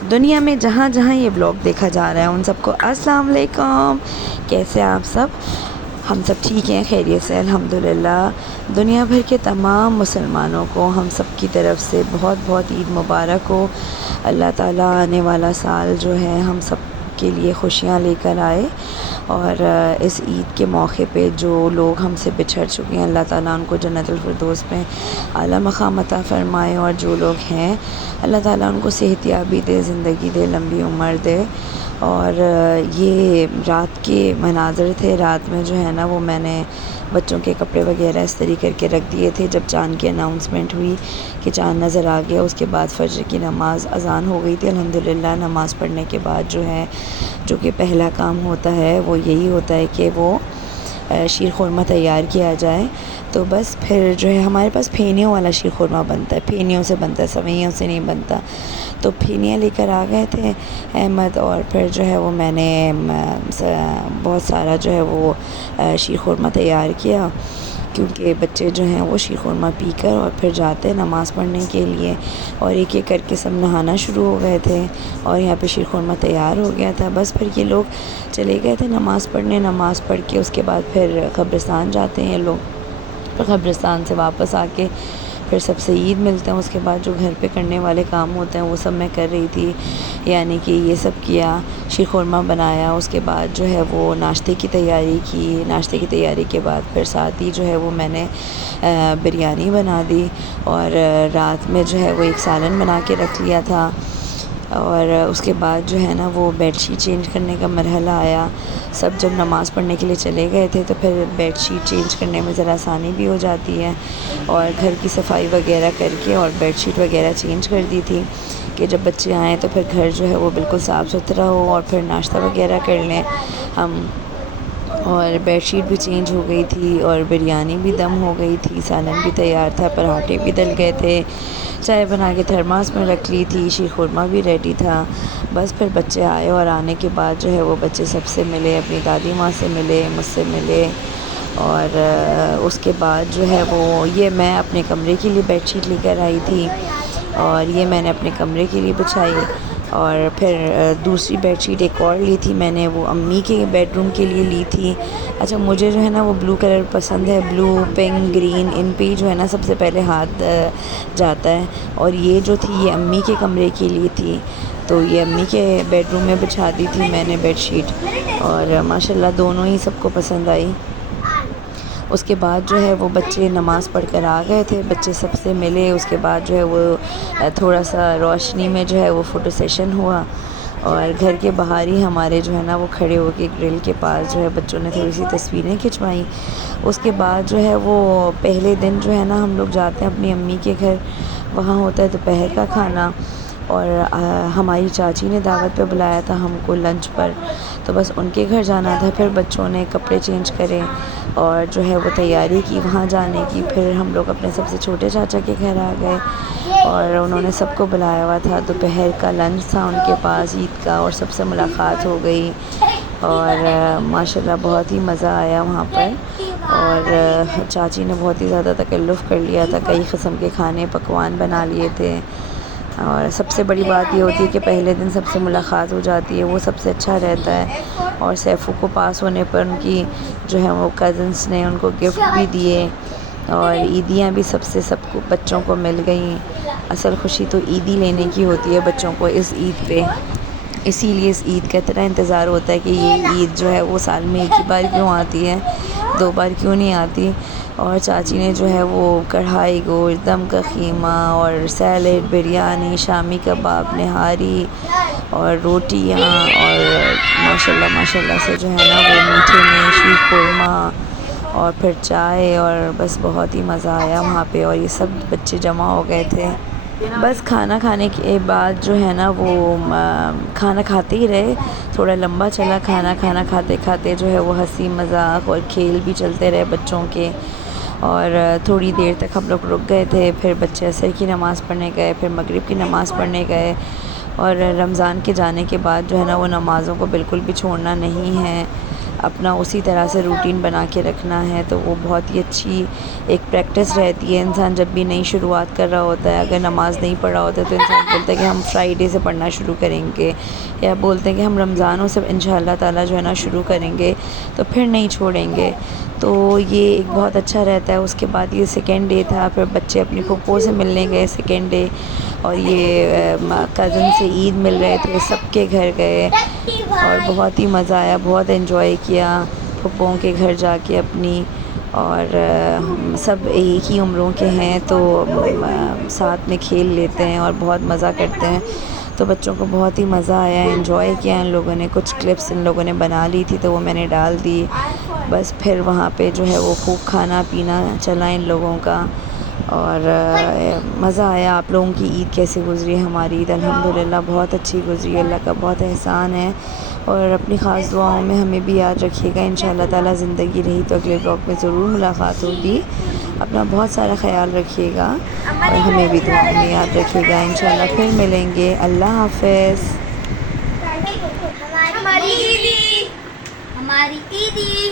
دنیا میں جہاں جہاں یہ بلاگ دیکھا جا رہا ہے ان سب کو السلام علیکم. کیسے آپ سب؟ ہم سب ٹھیک ہیں، خیریت سے الحمدللہ. دنیا بھر کے تمام مسلمانوں کو ہم سب کی طرف سے بہت بہت عید مبارک ہو. اللہ تعالیٰ آنے والا سال جو ہے ہم سب کے لیے خوشیاں لے کر آئے، اور اس عید کے موقع پہ جو لوگ ہم سے بچھڑ چکے ہیں اللہ تعالیٰ ان کو جنت الفردوس میں اعلیٰ مقام عطا فرمائے، اور جو لوگ ہیں اللہ تعالیٰ ان کو صحت یابی دے، زندگی دے، لمبی عمر دے. اور یہ رات کے مناظر تھے. رات میں جو ہے نا وہ میں نے بچوں کے کپڑے وغیرہ استری کر کے رکھ دیے تھے. جب چاند کی اناؤنسمنٹ ہوئی کہ چاند نظر آ گیا، اس کے بعد فجر کی نماز اذان ہو گئی تھی. الحمدللہ نماز پڑھنے کے بعد جو ہے، جو کہ پہلا کام ہوتا ہے وہ یہی ہوتا ہے کہ وہ شیر خورمہ تیار کیا جائے. تو بس پھر جو ہے ہمارے پاس پھینیوں والا شیر خورمہ بنتا ہے، پھینیوں سے بنتا ہے، سوئیوں سے نہیں بنتا. تو پھینیاں لے کر آ گئے تھے احمد، اور پھر جو ہے وہ میں نے بہت سارا جو ہے وہ شیر خورمہ تیار کیا، کیونکہ بچے جو ہیں وہ شیر خورمہ پی کر اور پھر جاتے ہیں نماز پڑھنے کے لیے. اور ایک ایک کر کے سب نہانا شروع ہو گئے تھے، اور یہاں پہ شیر خورمہ تیار ہو گیا تھا. بس پھر یہ لوگ چلے گئے تھے نماز پڑھنے. نماز پڑھ کے اس کے بعد پھر قبرستان جاتے ہیں یہ لوگ. پھر قبرستان سے واپس آ کے پھر سب سے عید ملتے ہیں. اس کے بعد جو گھر پہ کرنے والے کام ہوتے ہیں وہ سب میں کر رہی تھی، یعنی کہ یہ سب کیا، شیر خورمہ بنایا. اس کے بعد جو ہے وہ ناشتے کی تیاری کی. ناشتے کی تیاری کے بعد پھر ساتھ ہی جو ہے وہ میں نے بریانی بنا دی، اور رات میں جو ہے وہ ایک سالن بنا کے رکھ لیا تھا. اور اس کے بعد جو ہے نا وہ بیڈ شیٹ چینج کرنے کا مرحلہ آیا. سب جب نماز پڑھنے کے لیے چلے گئے تھے تو پھر بیڈ شیٹ چینج کرنے میں ذرا آسانی بھی ہو جاتی ہے، اور گھر کی صفائی وغیرہ کر کے اور بیڈ شیٹ وغیرہ چینج کر دی تھی کہ جب بچے آئیں تو پھر گھر جو ہے وہ بالکل صاف ستھرا ہو، اور پھر ناشتہ وغیرہ کر لیں ہم. اور بیڈ شیٹ بھی چینج ہو گئی تھی، اور بریانی بھی دم ہو گئی تھی، سالن بھی تیار تھا، پراٹھے بھی تل گئے تھے، چائے بنا کے تھرماس میں رکھ لی تھی، شیر خورمہ بھی ریڈی تھا. بس پھر بچے آئے، اور آنے کے بعد جو ہے وہ بچے سب سے ملے، اپنی دادی ماں سے ملے، مجھ سے ملے. اور اس کے بعد جو ہے وہ یہ میں اپنے کمرے کے لیے بیڈ شیٹ لے کر آئی تھی، اور یہ میں نے اپنے کمرے کے لیے بچھائی. اور پھر دوسری بیڈ شیٹ ایک اور لی تھی میں نے، وہ امی کے بیڈ روم کے لیے لی تھی. اچھا مجھے جو ہے نا وہ بلو کلر پسند ہے، بلو، پنک، گرین، ان پہ جو ہے نا سب سے پہلے ہاتھ جاتا ہے. اور یہ جو تھی یہ امی کے کمرے کے لیے تھی، تو یہ امی کے بیڈ روم میں بچھا دی تھی میں نے بیڈ شیٹ، اور ماشاءاللہ دونوں ہی سب کو پسند آئی. اس کے بعد جو ہے وہ بچے نماز پڑھ کر آ گئے تھے، بچے سب سے ملے. اس کے بعد جو ہے وہ تھوڑا سا روشنی میں جو ہے وہ فوٹو سیشن ہوا، اور گھر کے باہر ہی ہمارے جو ہے نا وہ کھڑے ہو کے گرل کے پاس جو ہے بچوں نے تھوڑی سی تصویریں کھنچوائیں. اس کے بعد جو ہے وہ پہلے دن جو ہے نا ہم لوگ جاتے ہیں اپنی امی کے گھر، وہاں ہوتا ہے دوپہر کا کھانا، اور ہماری چاچی نے دعوت پہ بلایا تھا ہم کو لنچ پر، تو بس ان کے گھر جانا تھا. پھر بچوں نے کپڑے چینج کرے اور جو ہے وہ تیاری کی وہاں جانے کی. پھر ہم لوگ اپنے سب سے چھوٹے چاچا کے گھر آ گئے، اور انہوں نے سب کو بلایا ہوا تھا. دوپہر کا لنچ تھا ان کے پاس عید کا، اور سب سے ملاقات ہو گئی، اور ماشاءاللہ بہت ہی مزہ آیا وہاں پر. اور چاچی نے بہت ہی زیادہ تکلف کر لیا تھا، کئی قسم کے کھانے پکوان بنا لیے تھے. اور سب سے بڑی بات یہ ہوتی ہے کہ پہلے دن سب سے ملاقات ہو جاتی ہے، وہ سب سے اچھا رہتا ہے. اور سیفو کو پاس ہونے پر ان کی جو ہے وہ کزنس نے ان کو گفٹ بھی دیے، اور عیدیاں بھی سب کو بچوں کو مل گئیں. اصل خوشی تو عیدی لینے کی ہوتی ہے بچوں کو اس عید پہ، اسی لیے اس عید کا اتنا انتظار ہوتا ہے کہ یہ عید جو ہے وہ سال میں ایک ہی بار کیوں آتی ہے، دو بار کیوں نہیں آتی. اور چاچی نے جو ہے وہ کڑھائی گوشت، دم کا قیمہ، اور سیلیڈ، بریانی، شامی کباب، نہاری، اور روٹیاں، اور ماشاءاللہ ماشاءاللہ سے جو ہے نا وہ میٹھے میں شیر خورمہ، اور پھر چائے، اور بس بہت ہی مزہ آیا وہاں پہ. اور یہ سب بچے جمع ہو گئے تھے. بس کھانا کھانے کے بعد جو ہے نا وہ کھانا کھاتے ہی رہے، تھوڑا لمبا چلا کھانا. کھانا کھاتے کھاتے جو ہے وہ ہنسی مذاق اور کھیل بھی چلتے رہے بچوں کے. اور تھوڑی دیر تک ہم لوگ رک گئے تھے، پھر بچے عصر کی نماز پڑھنے گئے، پھر مغرب کی نماز پڑھنے گئے. اور رمضان کے جانے کے بعد جو ہے نا وہ نمازوں کو بالکل بھی چھوڑنا نہیں ہے. اپنا اسی طرح سے روٹین بنا کے رکھنا ہے، تو وہ بہت ہی اچھی ایک پریکٹس رہتی ہے۔ انسان جب بھی نئی شروعات کر رہا ہوتا ہے، اگر نماز نہیں پڑھا ہوتا ہے تو انسان بولتا ہے کہ ہم فرائیڈے سے پڑھنا شروع کریں گے، یا بولتے ہیں کہ ہم رمضانوں سے انشاءاللہ تعالیٰ جو ہے نا شروع کریں گے، تو پھر نہیں چھوڑیں گے۔ تو یہ ایک بہت اچھا رہتا ہے۔ اس کے بعد یہ سیکنڈ ڈے تھا، پھر بچے اپنی پھپھو سے ملنے گئے سیکنڈ ڈے، اور یہ کزن سے عید مل رہے تھے، سب کے گھر گئے اور بہت ہی مزہ آیا، بہت انجوائے کیا پھپھوؤں کے گھر جا کے اپنی، اور سب ایک ہی عمروں کے ہیں تو ساتھ میں کھیل لیتے ہیں اور بہت مزہ کرتے ہیں، تو بچوں کو بہت ہی مزہ آیا، انجوائے کیا ان لوگوں نے۔ کچھ کلپس ان لوگوں نے بنا لی تھی تو وہ میں نے ڈال دی، بس پھر وہاں پہ جو ہے وہ خوب کھانا پینا چلا ان لوگوں کا، اور مزہ آیا۔ آپ لوگوں کی عید کیسے گزری؟ ہماری عید الحمدللہ بہت اچھی گزری، اللہ کا بہت احسان ہے، اور اپنی خاص دعاؤں میں ہمیں بھی یاد رکھیے گا۔ انشاءاللہ تعالیٰ زندگی رہی تو اگلے بلاگ میں ضرور ملاقات ہوگی۔ اپنا بہت سارا خیال رکھیے گا اور ہمیں بھی دعاؤں میں یاد رکھیے گا۔ انشاءاللہ پھر ملیں گے، اللہ حافظ۔ ہماری عیدی، ہماری عیدی۔